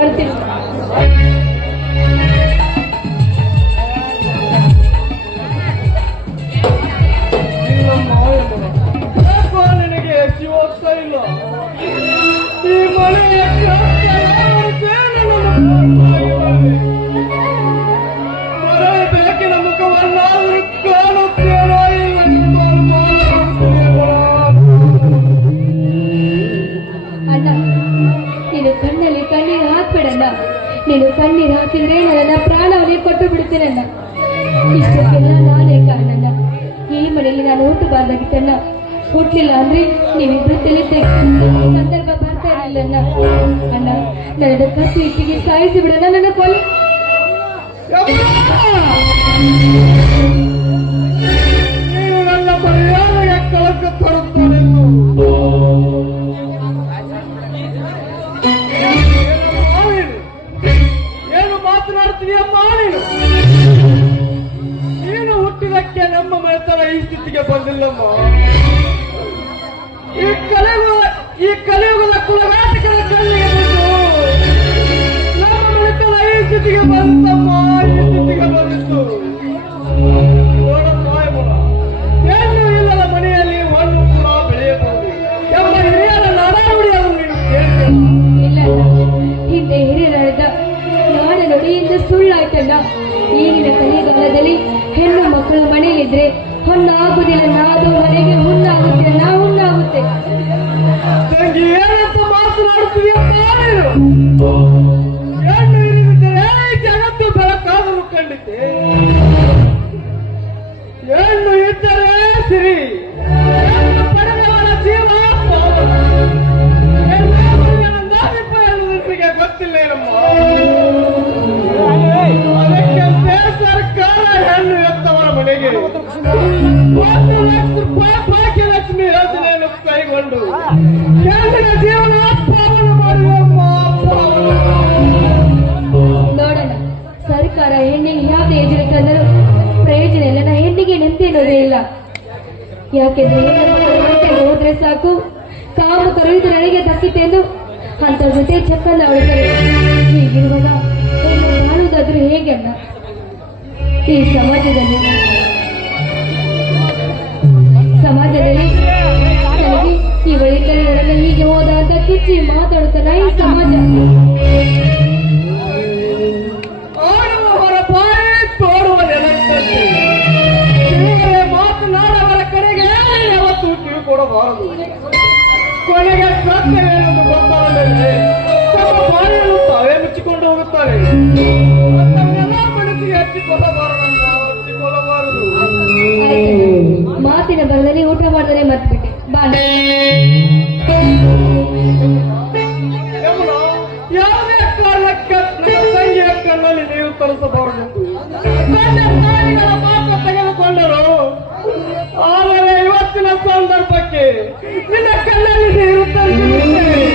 ಮಾಡ್ತೀನಿ. ನಿನಗೆ ಹೆಚ್ಚು ಹೋಗ್ತಾ ಇಲ್ಲ. ಈ ಮನೆಯ ಬೆಳಕಿನ ಮುಖವನ್ನಾದರೂ ಕಾಣುತ್ತೇನೋ ಇಲ್ಲ. ಅಣ್ಣ, ನೀನು ಕಣ್ಣಲ್ಲಿ ಕಣ್ಣೀರು ಹಾಕ್ಬೇಡಣ್ಣ. ನೀನು ಕಣ್ಣೀರು ಹಾಕಿದ್ರೆ ನನ್ನ ಪ್ರಾಣವನ್ನೇ ಕೊಟ್ಟು ಬಿಡ್ತೇನಣ್ಣ. ಇಷ್ಟಕ್ಕೆಲ್ಲ ನಾನೇ ಕಾರಣಣ್ಣ. ಈ ಮನೆಯಲ್ಲಿ ನಾನು ಹುಟ್ಟಬಾರ್ದಾಗಿತ್ತಣ್ಣ. ಹುಟ್ಟಲಿಲ್ಲ ಅಂದ್ರೆ ನೀವಿಬ್ರು ತಲೆ ಸಂದರ್ಭ ಬರ್ತಾ ಇರಲಿಲ್ಲಣ್ಣ. ಅಣ್ಣ, ನನ್ನ ಕತ್ತು ಇಟ್ಟಿಗೆ ಸಾಯಿಸಿ ಬಿಡೋಣ. ನನ್ನ ಕೊಲೆ ನೀನು ನನ್ನ ಮರ್ಯಾದೆಗೆ ಕಳಕ ತರುತ್ತಾನೆಂದು ಏನು ಮಾತನಾಡ್ತೀಯಮ್ಮ? ನೀನು ಹುಟ್ಟಿದಕ್ಕೆ ನಮ್ಮ ಮನೆತನ ಈ ಸ್ಥಿತಿಗೆ ಬಂದಿಲ್ಲಮ್ಮ. ಈ ಕಲಿಯುಗದ ಕುಲಘಾತಕರ ಕಲ್ಲಿಗೆ ಬಿದ್ದು ನಮ್ಮ ಮನೆತನ ಈ ಸ್ಥಿತಿಗೆ ಬಂತಮ್ಮ. ಈ ಸ್ಥಿತಿಗೆ ಬಂದಿತ್ತು. ಹೆಣ್ಣು ಇಲ್ಲದ ಮನೆಯಲ್ಲಿ ಒಂದು ಕೂಡ ಬೆಳೆಯಬಹುದು ಎಂಬ ಹಿರಿಯರ ನಾಡಾವಳಿಯನ್ನು ನೀನು ಕೇಳ್ತೇನೆ. ಇಲ್ಲ, ಹಿಂದೆ ಹಿರಿಯರಾದ ನಾಡ ನುಡಿಯಿಂದ ಸುಳ್ಳಾಯ್ತಣ್ಣ. ಈಗಿನ ಕಲಿಗಾಲದಲ್ಲಿ ಹೆಣ್ಣು ಮಕ್ಕಳು ಮನೆಯಲ್ಲಿದ್ರೆ ಹೊನ್ನಾಗುದಿಲ್ಲ. ನಾದು ಮನೆಗೆ ಹುಣ್ಣಾಗುತ್ತೆ ಅಣ್ಣ, ಹುಣ್ಣಾಗುತ್ತೆ. ತಂಗಿ, ಏನಂತ ಮಾತನಾಡುತ್ತೀಯ? ಹೆಣ್ಣು ಇರಿದಿದ್ದರೆ ಜಗತ್ತು ಬೆಳಕಾದರೂ ಖಂಡಿತೆ. ಹೆಣ್ಣು ಇದ್ದರೆ ಸಿರಿ. ಹೆಣ್ಣು ಪಡೆದವರ ಜೀವ ಪಾವನ. ಎನ್ನುವುದರಿಗೆ ಗೊತ್ತಿಲ್ಲ ಏನಮ್ಮ. ಅದಕ್ಕೆ ಸರ್ಕಾರ ಹೆಣ್ಣು ಎತ್ತವರ ಮನೆಗೆ 1 ಲಕ್ಷ ರೂಪಾಯಿ ಭಾಗ್ಯಲಕ್ಷ್ಮಿ ಯೋಜನೆಯನ್ನು ಕೈಗೊಂಡು ಹೆಣ್ಣಿನ ಜೀವನ ಪಾವನ ಮಾಡುವಮ್ಮ. ನೋಡೋಣ, ಸರ್ಕಾರ ಹೆಣ್ಣಿಗೆ ಯಾವುದೇ ಯೋಜನೆ ತಂದರೂ ಪ್ರಯೋಜನ ಇಲ್ಲ. ನಾ ಹೆಣ್ಣಿಗೆ ನೆಮ್ಮದಿ ಅನ್ನೋದೇ ಇಲ್ಲ. ಯಾಕೆಂದ್ರೆ ಹೆಣ್ಣು ಹೋದ್ರೆ ಸಾಕು, ಕಾಮಕರು ಇದು ನನಗೆ ದಕ್ಕಿತೆಂದು ಅಂತ ಜೊತೆ ಚಕ್ಕಲ್ಲ ಅವಳಿದ್ದಾರೆ. ಹೀಗಿರುವಾಗ ಹೆಣ್ಣು ಬಾಳುವುದಾದ್ರೂ ಹೇಗೆ ಅಣ್ಣ? ಈ ಸಮಾಜದಲ್ಲಿ ನನಗೆ ಈ ವೈಕಲ್ಯಗಳೆಲ್ಲ ಹೀಗೆ ಹೋದ ಅಂತ ಕಿಚ್ಚಿ ಮಾತಾಡುತ್ತಾನ ಈ ಸಮಾಜ. ಆಡುವವರ ಬಾಯಿ ತೋಡುವ ನೆಲಕ್ಕಂತೆ ಮಾತನಾಡವರ ಕಡೆಗೆ ಯಾವತ್ತೂ ತಿಳ್ಕೊಡಬಾರದು. ಕೊನೆಗೆ ಸತ್ಯ ಏನೆಂದು ಗೊತ್ತಾಗಲಿಲ್ಲ. ತಮ್ಮ ಬಾಯಿಯನ್ನು ತಾವೇ ಮುಚ್ಚಿಕೊಂಡು ಹೋಗುತ್ತಾರೆ. ತಮ್ಮೆಲ್ಲ ಮನಸ್ಸಿಗೆ ಹಚ್ಚಿಕೊಳ್ಳಬಾರದು. ಮಾತಿನ ಬರದಲ್ಲಿ ಊಟ ಮಾಡಿದರೆ ಮರ್ತ್ಬಿಟ್ಟೆ. ಬಾಳೆ ಯಾವುದೇ ಕಾರಣಕ್ಕೆ ತಂಗಿಯ ಕಣ್ಣಲ್ಲಿ ನೀರು ತರಿಸಬಾರದು. ಮಾತು ತೆಗೆದುಕೊಂಡರು. ಆದರೆ ಇವತ್ತಿನ ಸಂದರ್ಭಕ್ಕೆ ನಿನ್ನ ಕಣ್ಣಲ್ಲಿ ನೀರು ತರಿಸಿಬಿಟ್ಟೆ.